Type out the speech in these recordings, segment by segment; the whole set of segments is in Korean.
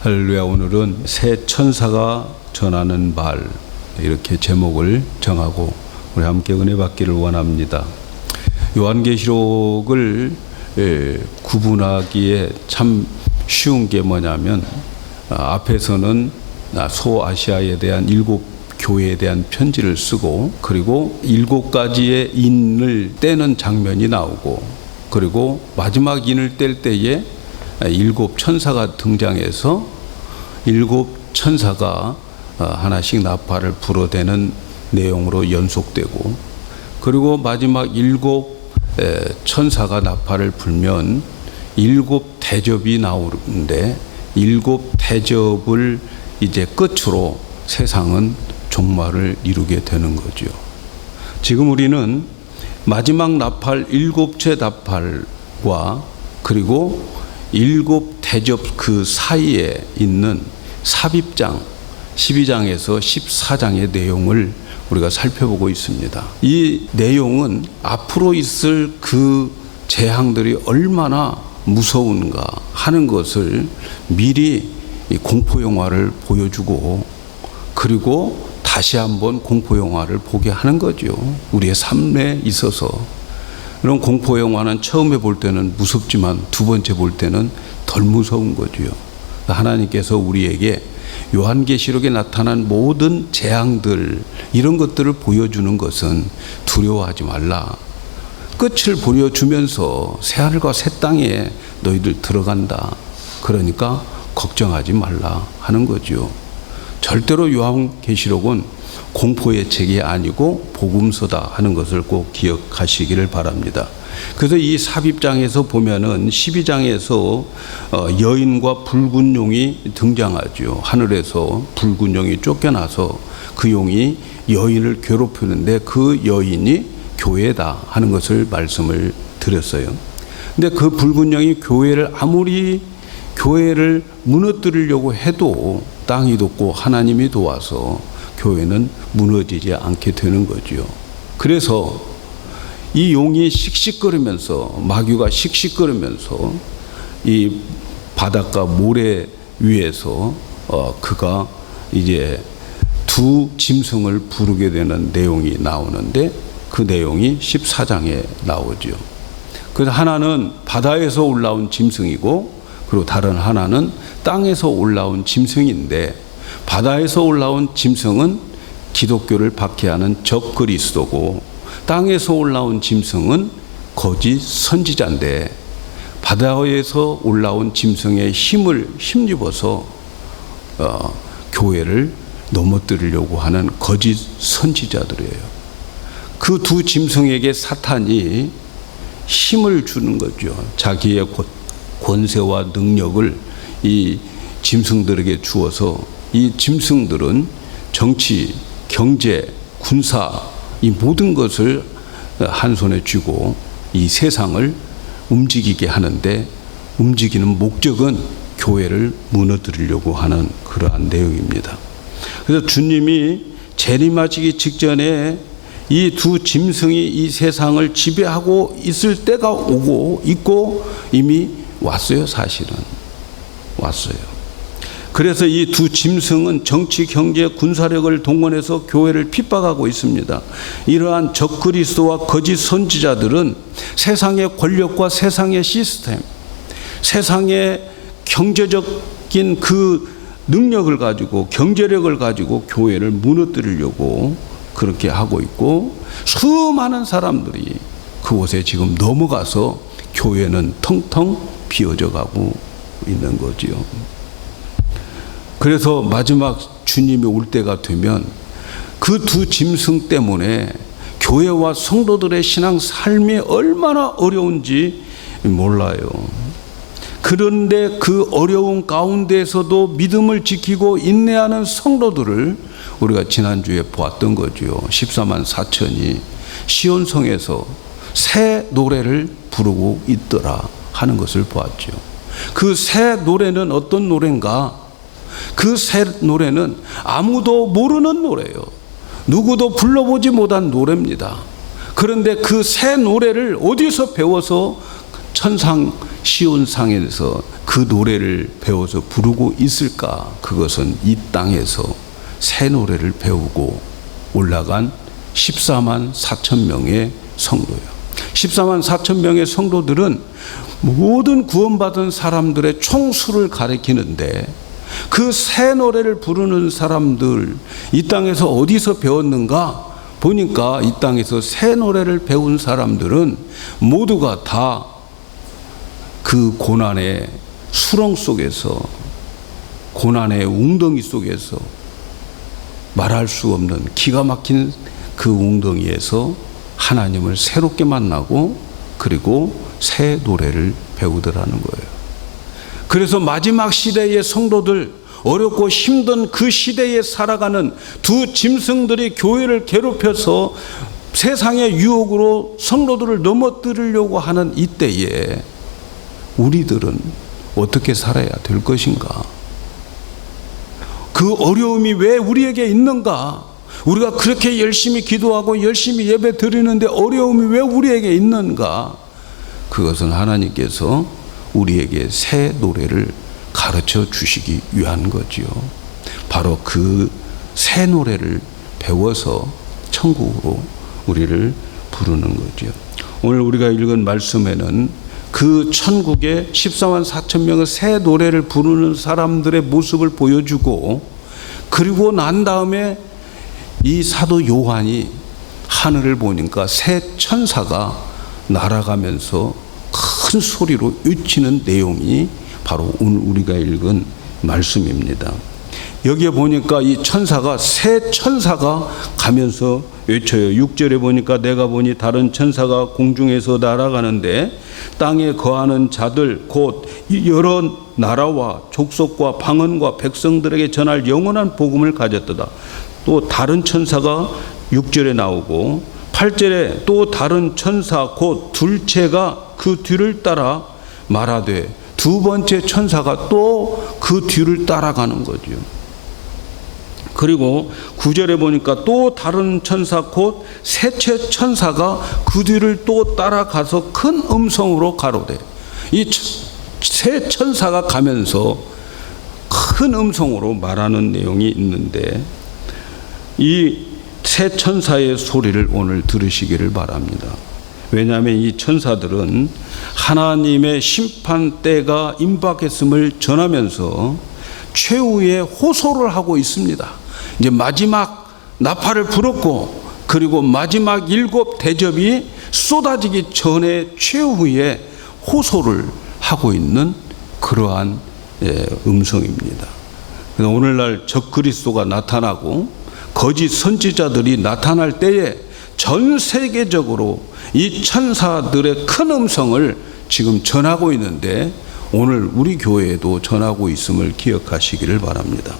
할렐루야. 오늘은 새 천사가 전하는 말, 이렇게 제목을 정하고 우리 함께 은혜 받기를 원합니다. 요한계시록을 구분하기에 참 쉬운 게 뭐냐면, 앞에서는 소아시아에 대한 7 교회에 대한 편지를 쓰고, 그리고 7가지의 인을 떼는 장면이 나오고, 그리고 마지막 인을 뗄 때에 7 천사가 등장해서 7 천사가 하나씩 나팔을 불어대는 내용으로 연속되고, 그리고 마지막 7 천사가 나팔을 불면 7 대접이 나오는데, 7 대접을 이제 끝으로 세상은 종말을 이루게 되는 거죠. 지금 우리는 마지막 나팔 7채 나팔과 그리고 7 대접 그 사이에 있는 삽입장 12장에서 14장의 내용을 우리가 살펴보고 있습니다. 이 내용은 앞으로 있을 그 재앙들이 얼마나 무서운가 하는 것을 미리 공포영화를 보여주고, 그리고 다시 한번 공포영화를 보게 하는 거죠. 우리의 삶에 있어서 이런 공포영화는 처음에 볼 때는 무섭지만 두 번째 볼 때는 덜 무서운 거죠. 하나님께서 우리에게 요한계시록에 나타난 모든 재앙들, 이런 것들을 보여주는 것은 두려워하지 말라, 끝을 보여주면서 새하늘과 새 땅에 너희들 들어간다, 그러니까 걱정하지 말라 하는 거죠. 절대로 요한계시록은 공포의 책이 아니고 복음서다 하는 것을 꼭 기억하시기를 바랍니다. 그래서 이 삽입장에서 보면은 12장에서 여인과 붉은 용이 등장하죠. 하늘에서 붉은 용이 쫓겨나서 그 용이 여인을 괴롭히는데 그 여인이 교회다 하는 것을 말씀을 드렸어요. 근데 그 붉은 용이 아무리 교회를 무너뜨리려고 해도 땅이 돕고 하나님이 도와서 교회는 무너지지 않게 되는 거죠. 그래서 이 용이 씩씩거리면서, 마귀가 씩씩거리면서 이 바닷가 모래 위에서 그가 이제 2 짐승을 부르게 되는 내용이 나오는데, 그 내용이 14장에 나오죠. 그래서 하나는 바다에서 올라온 짐승이고, 그리고 다른 하나는 땅에서 올라온 짐승인데, 바다에서 올라온 짐승은 기독교를 박해하는 적그리스도고, 땅에서 올라온 짐승은 거짓 선지자인데, 바다에서 올라온 짐승의 힘을 힘입어서 교회를 넘어뜨리려고 하는 거짓 선지자들이에요. 그 2 짐승에게 사탄이 힘을 주는 거죠. 자기의 권세와 능력을 이 짐승들에게 주어서 이 짐승들은 정치, 경제, 군사, 이 모든 것을 한 손에 쥐고 이 세상을 움직이게 하는데, 움직이는 목적은 교회를 무너뜨리려고 하는 그러한 내용입니다. 그래서 주님이 재림하시기 직전에 이 2 짐승이 이 세상을 지배하고 있을 때가 오고 있고 이미 왔어요. 사실은 왔어요. 그래서 이 2 짐승은 정치, 경제, 군사력을 동원해서 교회를 핍박하고 있습니다. 이러한 적그리스도와 거짓 선지자들은 세상의 권력과 세상의 시스템, 세상의 경제적인 그 능력을 가지고, 경제력을 가지고 교회를 무너뜨리려고 그렇게 하고 있고, 수많은 사람들이 그곳에 지금 넘어가서 교회는 텅텅 비어져 가고 있는 거지요. 그래서 마지막 주님이 올 때가 되면 그 2 짐승 때문에 교회와 성도들의 신앙 삶이 얼마나 어려운지 몰라요. 그런데 그 어려운 가운데에서도 믿음을 지키고 인내하는 성도들을 우리가 지난주에 보았던 거죠. 14만 4천이 시온성에서 새 노래를 부르고 있더라 하는 것을 보았죠. 그 새 노래는 어떤 노래인가? 그 새 노래는 아무도 모르는 노래예요. 누구도 불러보지 못한 노래입니다. 그런데 그 새 노래를 어디서 배워서 천상 시온상에서 그 노래를 배워서 부르고 있을까? 그것은 이 땅에서 새 노래를 배우고 올라간 14만 4천 명의 성도예요. 14만 4천 명의 성도들은 모든 구원받은 사람들의 총수를 가리키는데, 그 새 노래를 부르는 사람들 이 땅에서 어디서 배웠는가 보니까, 이 땅에서 새 노래를 배운 사람들은 모두가 다 그 고난의 수렁 속에서, 고난의 웅덩이 속에서, 말할 수 없는 기가 막힌 그 웅덩이에서 하나님을 새롭게 만나고, 그리고 새 노래를 배우더라는 거예요. 그래서 마지막 시대의 성도들, 어렵고 힘든 그 시대에 살아가는 두 짐승들이 교회를 괴롭혀서 세상의 유혹으로 성도들을 넘어뜨리려고 하는 이때에 우리들은 어떻게 살아야 될 것인가? 그 어려움이 왜 우리에게 있는가? 우리가 그렇게 열심히 기도하고 열심히 예배 드리는데 어려움이 왜 우리에게 있는가? 그것은 하나님께서 우리에게 새 노래를 가르쳐 주시기 위한 거지요. 바로 그 새 노래를 배워서 천국으로 우리를 부르는 거지요. 오늘 우리가 읽은 말씀에는 그 천국의 14만 4천 명의 새 노래를 부르는 사람들의 모습을 보여주고, 그리고 난 다음에 이 사도 요한이 하늘을 보니까 새 천사가 날아가면서 큰 소리로 외치는 내용이 바로 오늘 우리가 읽은 말씀입니다. 여기에 보니까 이 천사가, 새 천사가 가면서 외쳐요. 6절에 보니까 내가 보니 다른 천사가 공중에서 날아가는데 땅에 거하는 자들 곧 여러 나라와 족속과 방언과 백성들에게 전할 영원한 복음을 가졌도다. 또 다른 천사가 6절에 나오고 8절에 또 다른 천사 곧 둘째가 그 뒤를 따라 말하되, 두 번째 천사가 또 그 뒤를 따라가는 거죠. 그리고 9절에 보니까 또 다른 천사 곧 셋째 천사가 그 뒤를 또 따라가서 큰 음성으로 가로되, 이 세 천사가 가면서 큰 음성으로 말하는 내용이 있는데, 이 세 천사의 소리를 오늘 들으시기를 바랍니다. 왜냐하면 이 천사들은 하나님의 심판 때가 임박했음을 전하면서 최후의 호소를 하고 있습니다. 이제 마지막 나팔을 불었고, 그리고 마지막 7 대접이 쏟아지기 전에 최후의 호소를 하고 있는 그러한 음성입니다. 오늘날 적그리스도가 나타나고 거짓 선지자들이 나타날 때에 전 세계적으로 이 천사들의 큰 음성을 지금 전하고 있는데, 오늘 우리 교회에도 전하고 있음을 기억하시기를 바랍니다.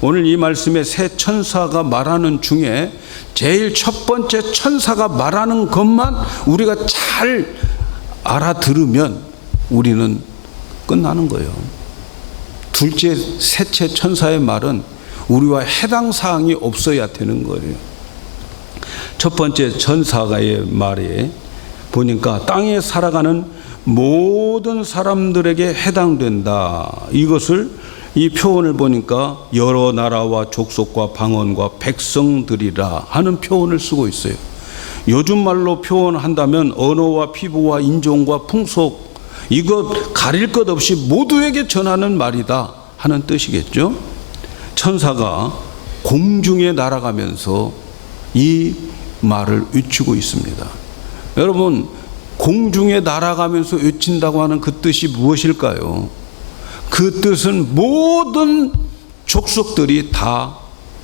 오늘 이 말씀에 새 천사가 말하는 중에 제일 첫 번째 천사가 말하는 것만 우리가 잘 알아들으면 우리는 끝나는 거예요. 둘째, 셋째 천사의 말은 우리와 해당 사항이 없어야 되는 거예요. 첫 번째 천사가의 말에 보니까 땅에 살아가는 모든 사람들에게 해당된다. 이것을, 이 표현을 보니까 여러 나라와 족속과 방언과 백성들이라 하는 표현을 쓰고 있어요. 요즘 말로 표현한다면 언어와 피부와 인종과 풍속, 이것 가릴 것 없이 모두에게 전하는 말이다 하는 뜻이겠죠. 천사가 공중에 날아가면서 이 말을 외치고 있습니다. 여러분, 공중에 날아가면서 외친다고 하는 그 뜻이 무엇일까요? 그 뜻은 모든 족속들이 다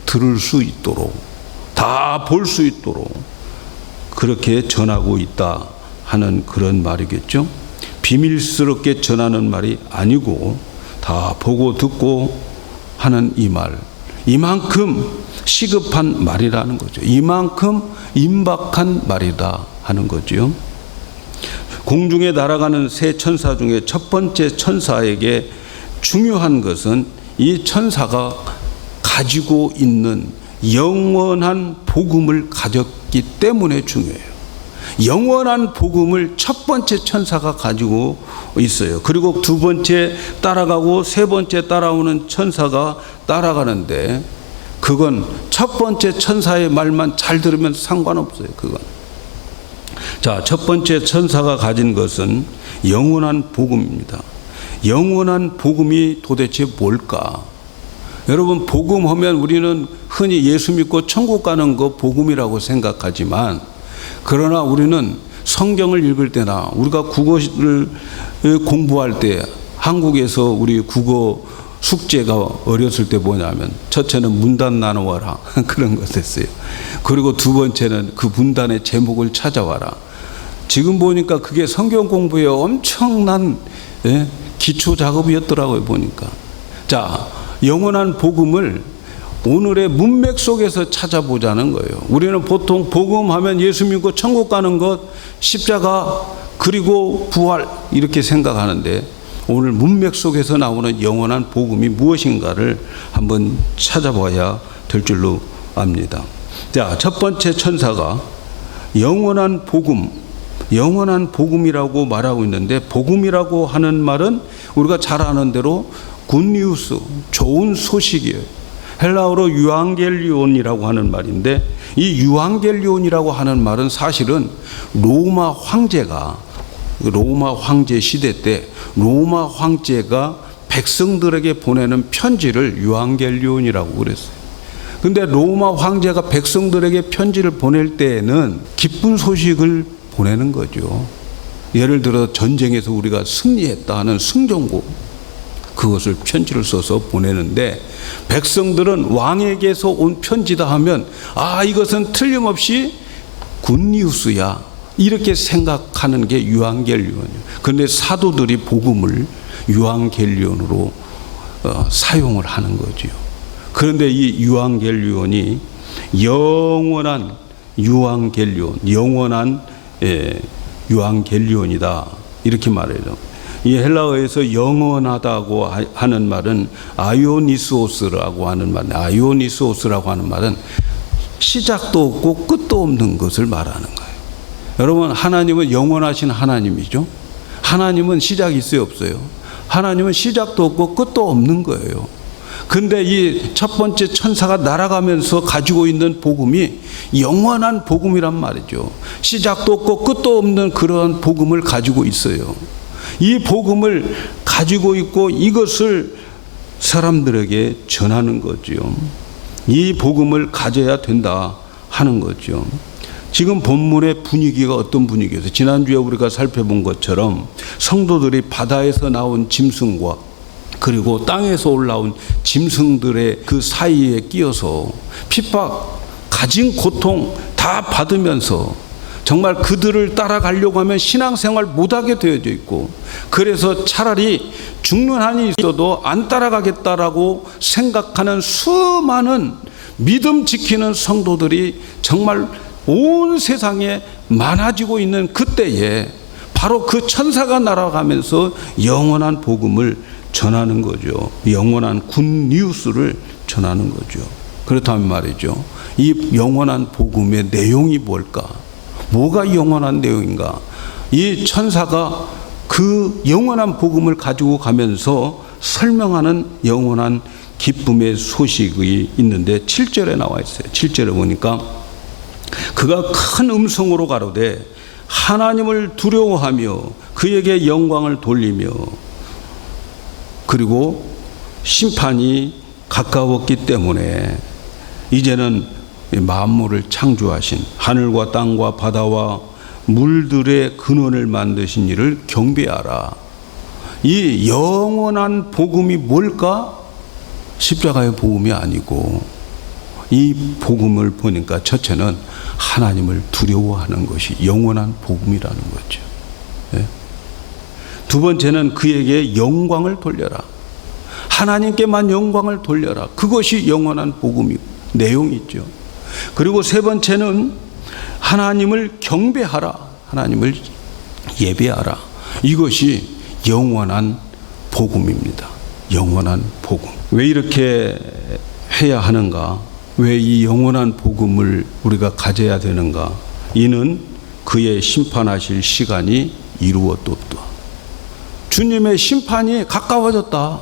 들을 수 있도록, 다 볼 수 있도록 그렇게 전하고 있다 하는 그런 말이겠죠. 비밀스럽게 전하는 말이 아니고 다 보고 듣고 하는 이 말, 이만큼 시급한 말이라는 거죠. 이만큼 임박한 말이다 하는 거죠. 공중에 날아가는 세 천사 중에 첫 번째 천사에게 중요한 것은 이 천사가 가지고 있는 영원한 복음을 가졌기 때문에 중요해요. 영원한 복음을 첫 번째 천사가 가지고 있어요. 그리고 두 번째 따라가고 세 번째 따라오는 천사가 따라가는데 그건 첫 번째 천사의 말만 잘 들으면 상관없어요. 그건. 자, 첫 번째 천사가 가진 것은 영원한 복음입니다. 영원한 복음이 도대체 뭘까? 여러분, 복음하면 우리는 흔히 예수 믿고 천국 가는 거 복음이라고 생각하지만, 그러나 우리는 성경을 읽을 때나 우리가 국어를 공부할 때 한국에서 우리 국어 숙제가 어렸을 때 뭐냐면 첫째는 문단 나누어라 그런 것이었어요. 그리고 두 번째는 그 문단의 제목을 찾아와라. 지금 보니까 그게 성경 공부에 엄청난 기초 작업이었더라고요, 보니까. 자, 영원한 복음을 오늘의 문맥 속에서 찾아보자는 거예요. 우리는 보통 복음하면 예수 믿고 천국 가는 것, 십자가, 그리고 부활 이렇게 생각하는데 오늘 문맥 속에서 나오는 영원한 복음이 무엇인가를 한번 찾아봐야 될 줄로 압니다. 자, 첫 번째 천사가 영원한 복음, 영원한 복음이라고 말하고 있는데, 복음이라고 하는 말은 우리가 잘 아는 대로 굿뉴스, 좋은 소식이에요. 헬라어로 유앙겔리온이라고 하는 말인데, 이 유앙겔리온이라고 하는 말은 사실은 로마 황제 시대 때 로마 황제가 백성들에게 보내는 편지를 유앙겔리온이라고 그랬어요. 근데 로마 황제가 백성들에게 편지를 보낼 때에는 기쁜 소식을 보내는 거죠. 예를 들어 전쟁에서 우리가 승리했다 하는 승전고, 그것을 편지를 써서 보내는데, 백성들은 왕에게서 온 편지다 하면 이것은 틀림없이 굿뉴스야 이렇게 생각하는 게 유앙겔리온이에요. 그런데 사도들이 복음을 유앙겔리온으로 사용을 하는 거죠. 그런데 이 유앙겔리온이 영원한 유앙겔리온, 영원한 유앙겔리온이다 이렇게 말해요. 이 헬라어에서 영원하다고 하는 말은 아이오니소스라고 하는 말, 아이오니소스라고 하는 말은 시작도 없고 끝도 없는 것을 말하는 거예요. 여러분, 하나님은 영원하신 하나님이죠. 하나님은 시작이 있어요, 없어요? 하나님은 시작도 없고 끝도 없는 거예요. 근데 이 첫 번째 천사가 날아가면서 가지고 있는 복음이 영원한 복음이란 말이죠. 시작도 없고 끝도 없는 그런 복음을 가지고 있어요. 이 복음을 가지고 있고 이것을 사람들에게 전하는 거죠. 이 복음을 가져야 된다 하는 거죠. 지금 본문의 분위기가 어떤 분위기였어요? 지난주에 우리가 살펴본 것처럼 성도들이 바다에서 나온 짐승과 그리고 땅에서 올라온 짐승들의 그 사이에 끼어서 핍박, 가진 고통 다 받으면서 정말 그들을 따라가려고 하면 신앙생활 못하게 되어져 있고, 그래서 차라리 죽는 한이 있어도 안 따라가겠다라고 생각하는 수많은 믿음 지키는 성도들이 정말 온 세상에 많아지고 있는 그때에 바로 그 천사가 날아가면서 영원한 복음을 전하는 거죠. 영원한 굿뉴스를 전하는 거죠. 그렇다면 말이죠, 이 영원한 복음의 내용이 뭘까? 뭐가 영원한 내용인가? 이 천사가 그 영원한 복음을 가지고 가면서 설명하는 영원한 기쁨의 소식이 있는데 7절에 나와 있어요. 7절에 보니까 그가 큰 음성으로 가로되 하나님을 두려워하며 그에게 영광을 돌리며, 그리고 심판이 가까웠기 때문에 이제는 만물을 창조하신 하늘과 땅과 바다와 물들의 근원을 만드신 이를 경배하라. 이 영원한 복음이 뭘까? 십자가의 복음이 아니고, 이 복음을 보니까 첫째는 하나님을 두려워하는 것이 영원한 복음이라는 거죠. 두 번째는 그에게 영광을 돌려라. 하나님께만 영광을 돌려라. 그것이 영원한 복음이 내용이죠. 그리고 세 번째는 하나님을 경배하라. 하나님을 예배하라. 이것이 영원한 복음입니다. 영원한 복음. 왜 이렇게 해야 하는가? 왜 이 영원한 복음을 우리가 가져야 되는가? 이는 그의 심판하실 시간이 이루어졌다. 주님의 심판이 가까워졌다.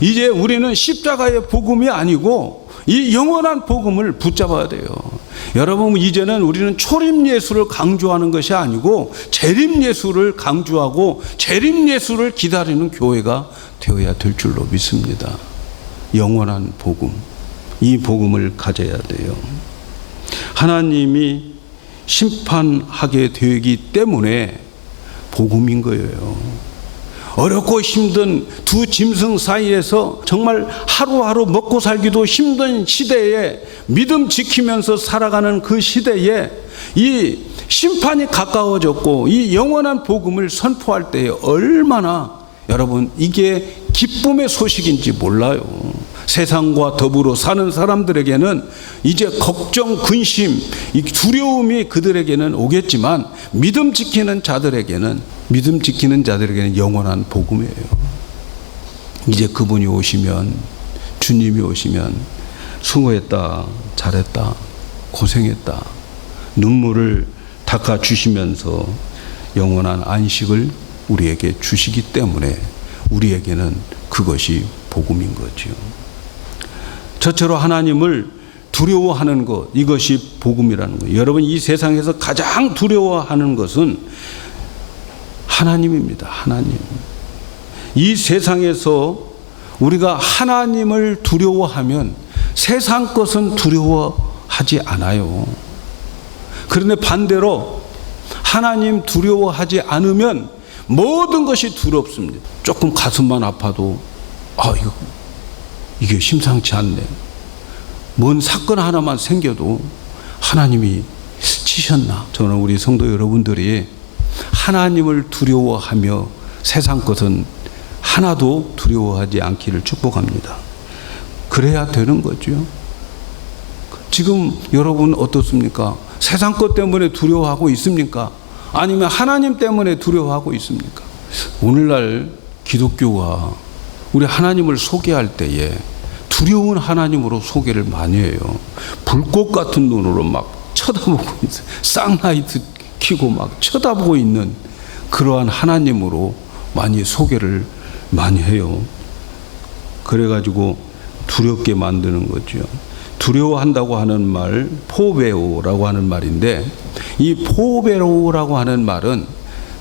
이제 우리는 십자가의 복음이 아니고 이 영원한 복음을 붙잡아야 돼요. 여러분, 이제는 우리는 초림 예수를 강조하는 것이 아니고 재림 예수를 강조하고 재림 예수를 기다리는 교회가 되어야 될 줄로 믿습니다. 영원한 복음, 이 복음을 가져야 돼요. 하나님이 심판하게 되기 때문에 복음인 거예요. 어렵고 힘든 두 짐승 사이에서 정말 하루하루 먹고 살기도 힘든 시대에 믿음 지키면서 살아가는 그 시대에 이 심판이 가까워졌고 이 영원한 복음을 선포할 때에 얼마나 여러분 이게 기쁨의 소식인지 몰라요. 세상과 더불어 사는 사람들에게는 이제 걱정, 근심, 이 두려움이 그들에게는 오겠지만 믿음 지키는 자들에게는 영원한 복음이에요. 이제 그분이 오시면, 주님이 오시면 수고했다, 잘했다, 고생했다, 눈물을 닦아주시면서 영원한 안식을 우리에게 주시기 때문에 우리에게는 그것이 복음인 거죠. 저처럼 하나님을 두려워하는 것, 이것이 복음이라는 거예요. 여러분, 이 세상에서 가장 두려워하는 것은 하나님입니다. 하나님. 이 세상에서 우리가 하나님을 두려워하면 세상 것은 두려워하지 않아요. 그런데 반대로 하나님 두려워하지 않으면 모든 것이 두렵습니다. 조금 가슴만 아파도 이게 심상치 않네. 뭔 사건 하나만 생겨도 하나님이 치셨나. 저는 우리 성도 여러분들이 하나님을 두려워하며 세상 것은 하나도 두려워하지 않기를 축복합니다. 그래야 되는 거죠. 지금 여러분 어떻습니까? 세상 것 때문에 두려워하고 있습니까? 아니면 하나님 때문에 두려워하고 있습니까? 오늘날 기독교가 우리 하나님을 소개할 때에 두려운 하나님으로 소개를 많이 해요. 불꽃 같은 눈으로 막 쳐다보고 있어요. 쌍라이트 켜고 막 쳐다보고 있는 그러한 하나님으로 많이 소개를 많이 해요. 그래가지고 두렵게 만드는 거죠. 두려워한다고 하는 말, 포베오라고 하는 말인데, 이 포베오라고 하는 말은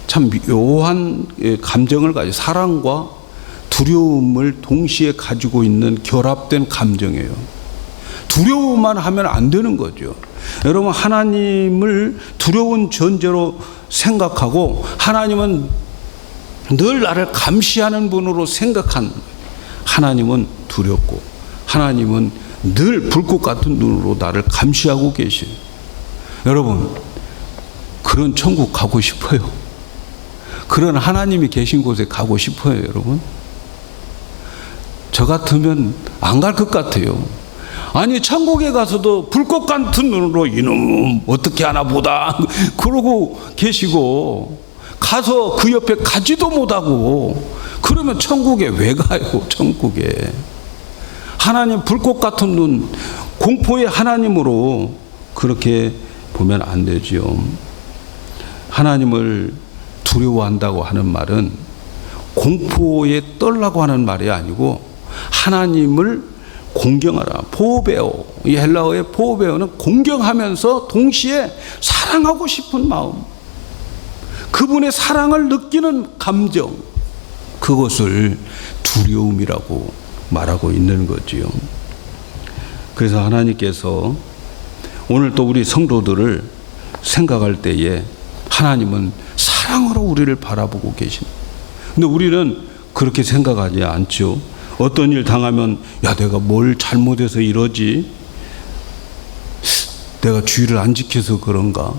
참 묘한 감정을 가지고 사랑과 두려움을 동시에 가지고 있는 결합된 감정이에요. 두려움만 하면 안 되는 거죠. 여러분, 하나님을 두려운 존재로 생각하고 하나님은 늘 나를 감시하는 분으로 생각한, 하나님은 두렵고 하나님은 늘 불꽃 같은 눈으로 나를 감시하고 계셔요. 여러분, 그런 천국 가고 싶어요? 그런 하나님이 계신 곳에 가고 싶어요, 여러분? 저 같으면 안 갈 것 같아요. 아니, 천국에 가서도 불꽃 같은 눈으로 이놈 어떻게 하나 보다 그러고 계시고, 가서 그 옆에 가지도 못하고, 그러면 천국에 왜 가요? 천국에 하나님 불꽃 같은 눈, 공포의 하나님으로 그렇게 보면 안 되죠. 하나님을 두려워한다고 하는 말은 공포에 떨라고 하는 말이 아니고 하나님을 공경하라. 포베오, 이 헬라어의 포베오는 공경하면서 동시에 사랑하고 싶은 마음, 그분의 사랑을 느끼는 감정, 그것을 두려움이라고 말하고 있는 거지요. 그래서 하나님께서 오늘 또 우리 성도들을 생각할 때에 하나님은 사랑으로 우리를 바라보고 계십니다. 근데 우리는 그렇게 생각하지 않죠. 어떤 일 당하면, 야, 내가 뭘 잘못해서 이러지? 내가 주의를 안 지켜서 그런가?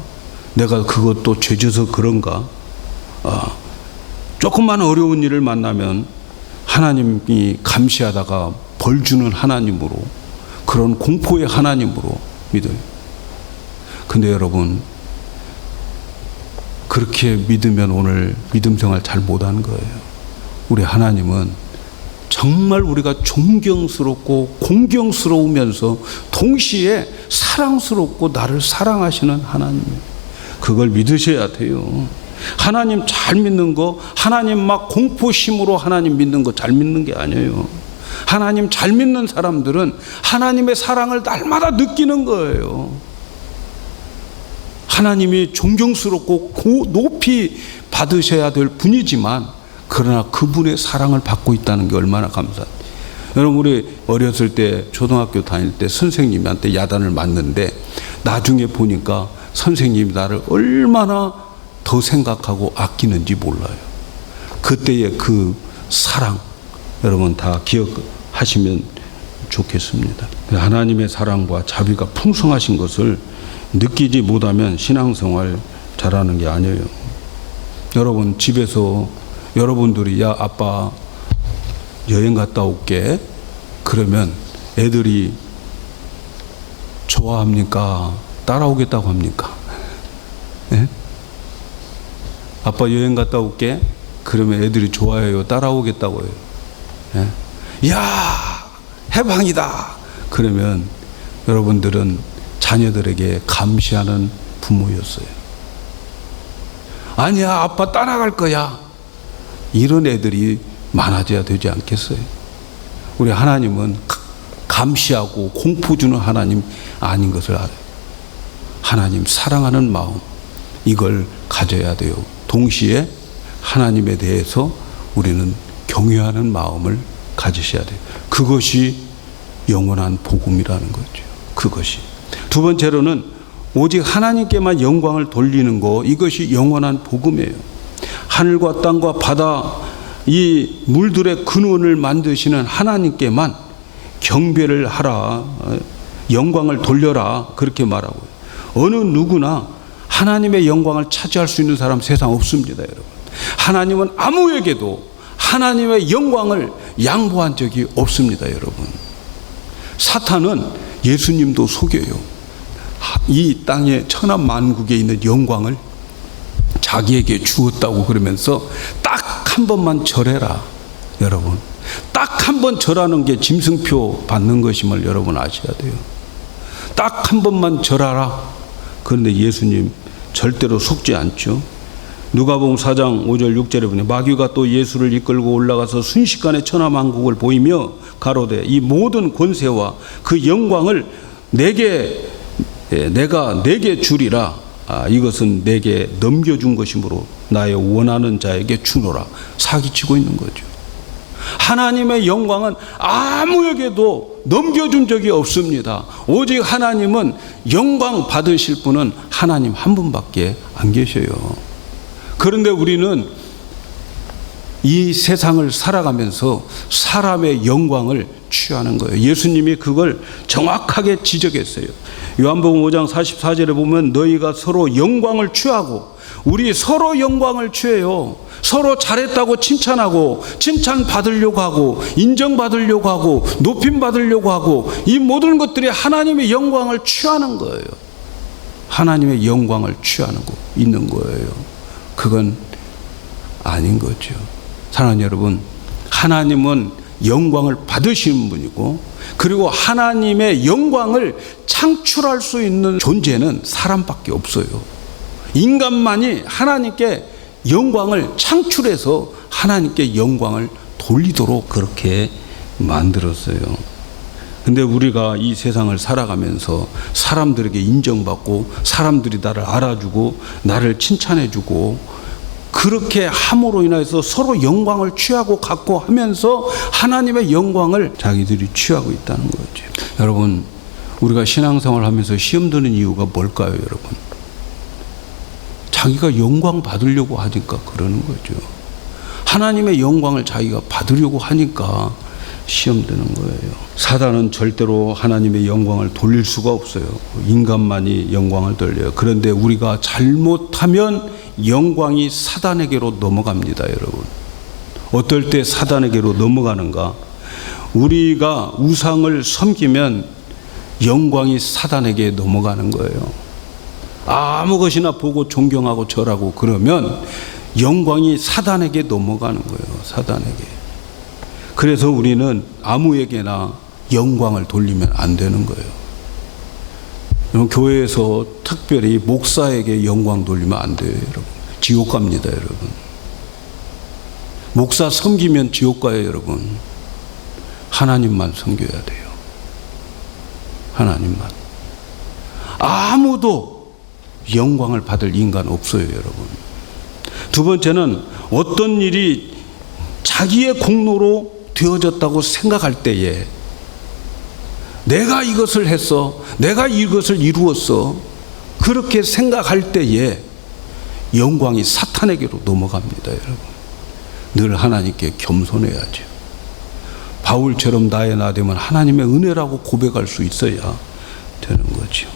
내가 그것도 죄져서 그런가? 조금만 어려운 일을 만나면 하나님이 감시하다가 벌 주는 하나님으로, 그런 공포의 하나님으로 믿어요. 근데 여러분, 그렇게 믿으면 오늘 믿음 생활 잘 못하는 거예요. 우리 하나님은 정말 우리가 존경스럽고 공경스러우면서 동시에 사랑스럽고 나를 사랑하시는 하나님이에요. 그걸 믿으셔야 돼요. 하나님 잘 믿는 거, 하나님 막 공포심으로 하나님 믿는 거 잘 믿는 게 아니에요. 하나님 잘 믿는 사람들은 하나님의 사랑을 날마다 느끼는 거예요. 하나님이 존경스럽고 높이 받으셔야 될 분이지만 그러나 그분의 사랑을 받고 있다는 게 얼마나 감사한지. 여러분, 우리 어렸을 때 초등학교 다닐 때 선생님한테 야단을 맞는데 나중에 보니까 선생님이 나를 얼마나 더 생각하고 아끼는지 몰라요. 그때의 그 사랑 여러분 다 기억하시면 좋겠습니다. 하나님의 사랑과 자비가 풍성하신 것을 느끼지 못하면 신앙생활 잘하는 게 아니에요. 여러분 집에서 여러분들이 야 아빠 여행 갔다 올게 그러면 애들이 좋아합니까? 따라오겠다고 합니까? 네? 아빠 여행 갔다 올게 그러면 애들이 좋아해요? 따라오겠다고 해요? 네? 야 해방이다 그러면 여러분들은 자녀들에게 감시하는 부모였어요. 아니야 아빠 따라갈 거야 이런 애들이 많아져야 되지 않겠어요? 우리 하나님은 감시하고 공포 주는 하나님 아닌 것을 알아요. 하나님 사랑하는 마음 이걸 가져야 돼요. 동시에 하나님에 대해서 우리는 경외하는 마음을 가지셔야 돼요. 그것이 영원한 복음이라는 거죠. 그것이. 두 번째로는 오직 하나님께만 영광을 돌리는 거 이것이 영원한 복음이에요. 하늘과 땅과 바다 이 물들의 근원을 만드시는 하나님께만 경배를 하라 영광을 돌려라 그렇게 말하고요. 어느 누구나 하나님의 영광을 차지할 수 있는 사람 세상 없습니다. 여러분 하나님은 아무에게도 하나님의 영광을 양보한 적이 없습니다. 여러분 사탄은 예수님도 속여요. 이 땅의 천하만국에 있는 영광을 자기에게 주었다고 그러면서 딱 한 번만 절해라. 여러분 딱 한 번 절하는 게 짐승표 받는 것임을 여러분 아셔야 돼요. 딱 한 번만 절하라. 그런데 예수님 절대로 속지 않죠. 누가복음 4장 5절 6절에 보니 마귀가 또 예수를 이끌고 올라가서 순식간에 천하만국을 보이며 가로되 이 모든 권세와 그 영광을 내가 내게 주리라. 이것은 내게 넘겨준 것이므로 나의 원하는 자에게 주노라. 사기치고 있는 거죠. 하나님의 영광은 아무에게도 넘겨준 적이 없습니다. 오직 하나님은 영광 받으실 분은 하나님 한 분밖에 안 계셔요. 그런데 우리는 이 세상을 살아가면서 사람의 영광을 취하는 거예요. 예수님이 그걸 정확하게 지적했어요. 요한복음 5장 44절에 보면 너희가 서로 영광을 취하고 우리 서로 영광을 취해요. 서로 잘했다고 칭찬하고 칭찬 받으려고 하고 인정받으려고 하고 높임 받으려고 하고 이 모든 것들이 하나님의 영광을 취하는 거예요. 하나님의 영광을 취하는 거 있는 거예요. 그건 아닌 거죠. 사랑하는 여러분 하나님은 영광을 받으시는 분이고 그리고 하나님의 영광을 창출할 수 있는 존재는 사람밖에 없어요. 인간만이 하나님께 영광을 창출해서 하나님께 영광을 돌리도록 그렇게 만들었어요. 근데 우리가 이 세상을 살아가면서 사람들에게 인정받고 사람들이 나를 알아주고 나를 칭찬해주고 그렇게 함으로 인해서 서로 영광을 취하고 갖고 하면서 하나님의 영광을 자기들이 취하고 있다는 거죠. 여러분 우리가 신앙생활 하면서 시험 드는 이유가 뭘까요? 여러분 자기가 영광 받으려고 하니까 그러는 거죠. 하나님의 영광을 자기가 받으려고 하니까 시험 드는 거예요. 사단은 절대로 하나님의 영광을 돌릴 수가 없어요. 인간만이 영광을 돌려요. 그런데 우리가 잘못하면 영광이 사단에게로 넘어갑니다. 여러분 어떨 때 사단에게로 넘어가는가? 우리가 우상을 섬기면 영광이 사단에게 넘어가는 거예요. 아무 것이나 보고 존경하고 절하고 그러면 영광이 사단에게 넘어가는 거예요. 사단에게. 그래서 우리는 아무에게나 영광을 돌리면 안 되는 거예요. 교회에서 특별히 목사에게 영광 돌리면 안 돼요, 여러분. 지옥 갑니다, 여러분. 목사 섬기면 지옥 가요, 여러분. 하나님만 섬겨야 돼요. 하나님만. 아무도 영광을 받을 인간 없어요, 여러분. 두 번째는 어떤 일이 자기의 공로로 되어졌다고 생각할 때에 내가 이것을 했어, 내가 이것을 이루었어, 그렇게 생각할 때에 영광이 사탄에게로 넘어갑니다, 여러분. 늘 하나님께 겸손해야죠. 바울처럼 나의 나 되면 하나님의 은혜라고 고백할 수 있어야 되는 거죠.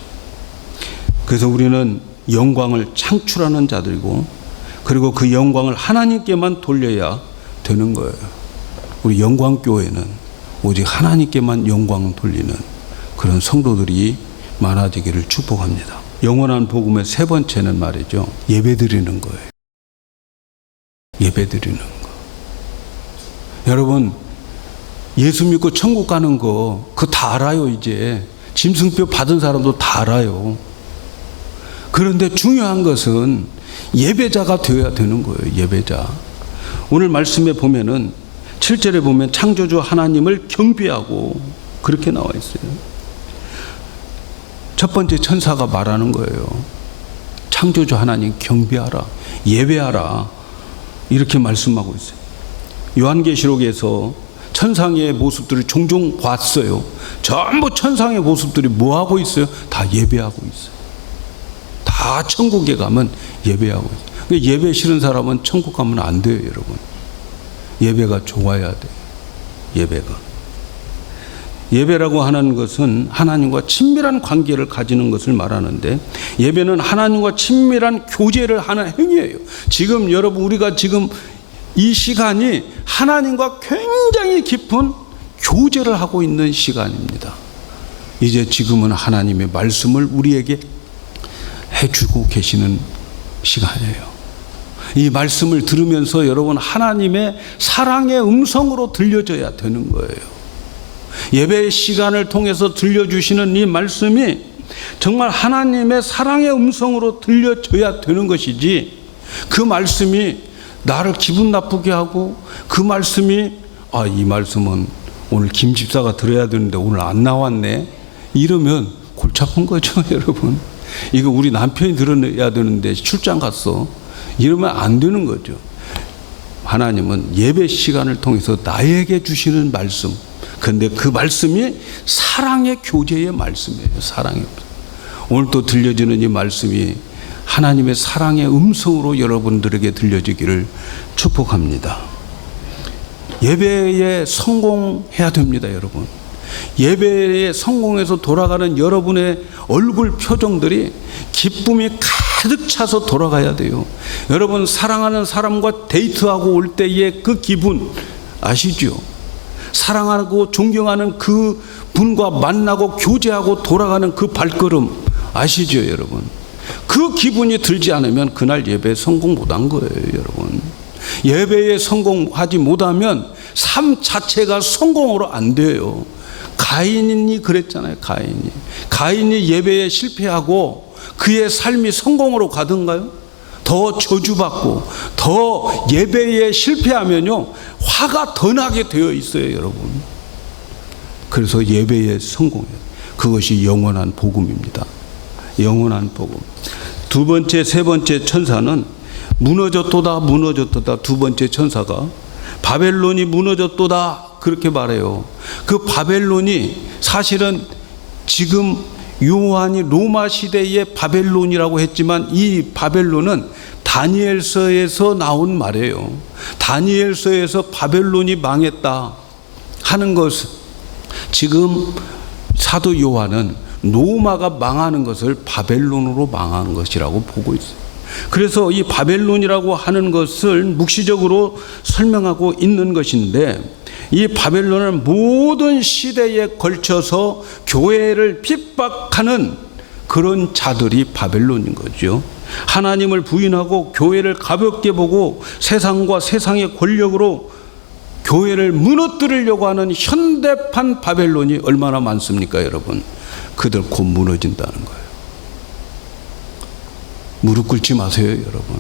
그래서 우리는 영광을 창출하는 자들이고, 그리고 그 영광을 하나님께만 돌려야 되는 거예요. 우리 영광교회는 오직 하나님께만 영광을 돌리는 그런 성도들이 많아지기를 축복합니다. 영원한 복음의 세 번째는 말이죠, 예배드리는 거예요. 예배드리는 거. 여러분, 예수 믿고 천국 가는 거 그거 다 알아요. 이제 짐승표 받은 사람도 다 알아요. 그런데 중요한 것은 예배자가 되어야 되는 거예요. 예배자. 오늘 말씀에 보면은 7절에 보면 창조주 하나님을 경배하고 그렇게 나와 있어요. 첫 번째 천사가 말하는 거예요. 창조주 하나님 경배하라, 예배하라, 이렇게 말씀하고 있어요. 요한계시록에서 천상의 모습들을 종종 봤어요. 전부 천상의 모습들이 뭐 하고 있어요? 다 예배하고 있어요. 다 천국에 가면 예배하고 있어요. 예배 싫은 사람은 천국 가면 안 돼요, 여러분. 예배가 좋아야 돼요. 예배가. 예배라고 하는 것은 하나님과 친밀한 관계를 가지는 것을 말하는데, 예배는 하나님과 친밀한 교제를 하는 행위예요. 지금 여러분, 우리가 지금 이 시간이 하나님과 굉장히 깊은 교제를 하고 있는 시간입니다. 이제 지금은 하나님의 말씀을 우리에게 해주고 계시는 시간이에요. 이 말씀을 들으면서 여러분, 하나님의 사랑의 음성으로 들려져야 되는 거예요. 예배의 시간을 통해서 들려주시는 이 말씀이 정말 하나님의 사랑의 음성으로 들려져야 되는 것이지, 그 말씀이 나를 기분 나쁘게 하고, 그 말씀이 이 말씀은 오늘 김 집사가 들어야 되는데 오늘 안 나왔네, 이러면 골치 아픈 거죠, 여러분. 이거 우리 남편이 들어야 되는데 출장 갔어, 이러면 안 되는 거죠. 하나님은 예배 시간을 통해서 나에게 주시는 말씀, 그런데 그 말씀이 사랑의 교제의 말씀이에요. 사랑의. 오늘 또 들려지는 이 말씀이 하나님의 사랑의 음성으로 여러분들에게 들려지기를 축복합니다. 예배에 성공해야 됩니다, 여러분. 예배에 성공해서 돌아가는 여러분의 얼굴 표정들이 기쁨이 가득 차서 돌아가야 돼요. 여러분, 사랑하는 사람과 데이트하고 올 때의 그 기분 아시죠? 사랑하고 존경하는 그 분과 만나고 교제하고 돌아가는 그 발걸음 아시죠, 여러분? 그 기분이 들지 않으면 그날 예배에 성공 못한 거예요, 여러분. 예배에 성공하지 못하면 삶 자체가 성공으로 안 돼요. 가인이 그랬잖아요. 가인이 예배에 실패하고 그의 삶이 성공으로 가던가요? 더 저주받고 더 예배에 실패하면요, 화가 더 나게 되어 있어요, 여러분. 그래서 예배에 성공해요. 그것이 영원한 복음입니다. 영원한 복음. 두 번째, 세 번째 천사는 무너졌도다, 무너졌도다. 두 번째 천사가 바벨론이 무너졌도다, 그렇게 말해요. 그 바벨론이 사실은 지금 요한이 로마 시대의 바벨론이라고 했지만, 이 바벨론은 다니엘서에서 나온 말이에요. 다니엘서에서 바벨론이 망했다 하는 것은, 지금 사도 요한은 로마가 망하는 것을 바벨론으로 망한 것이라고 보고 있어요. 그래서 이 바벨론이라고 하는 것을 묵시적으로 설명하고 있는 것인데, 이 바벨론은 모든 시대에 걸쳐서 교회를 핍박하는 그런 자들이 바벨론인 거죠. 하나님을 부인하고 교회를 가볍게 보고 세상과 세상의 권력으로 교회를 무너뜨리려고 하는 현대판 바벨론이 얼마나 많습니까, 여러분? 그들 곧 무너진다는 거예요. 무릎 꿇지 마세요, 여러분.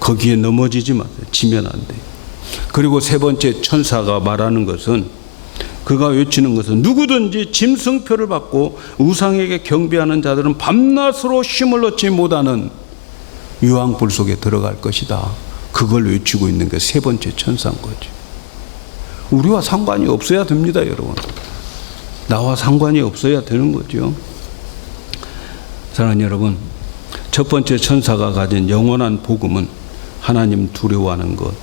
거기에 넘어지지 마세요. 지면 안 돼요. 그리고 세 번째 천사가 말하는 것은, 그가 외치는 것은, 누구든지 짐승표를 받고 우상에게 경배하는 자들은 밤낮으로 쉼을 얻지 못하는 유황불 속에 들어갈 것이다. 그걸 외치고 있는 게 세 번째 천사인 거죠. 우리와 상관이 없어야 됩니다, 여러분. 나와 상관이 없어야 되는 거죠. 사랑하는 여러분, 첫 번째 천사가 가진 영원한 복음은 하나님 두려워하는 것,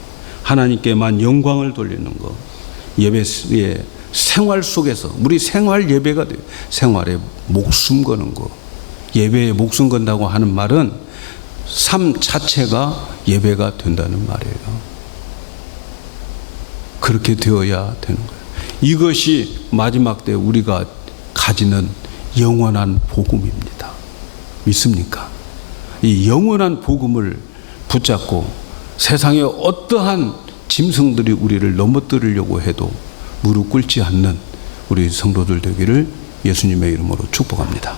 하나님께만 영광을 돌리는 것, 예배의 생활 속에서 우리 생활 예배가 돼요. 생활에 목숨 거는 거. 예배에 목숨 건다고 하는 말은 삶 자체가 예배가 된다는 말이에요. 그렇게 되어야 되는 거예요. 이것이 마지막 때 우리가 가지는 영원한 복음입니다. 믿습니까? 이 영원한 복음을 붙잡고 세상의 어떠한 짐승들이 우리를 넘어뜨리려고 해도 무릎 꿇지 않는 우리 성도들 되기를 예수님의 이름으로 축복합니다.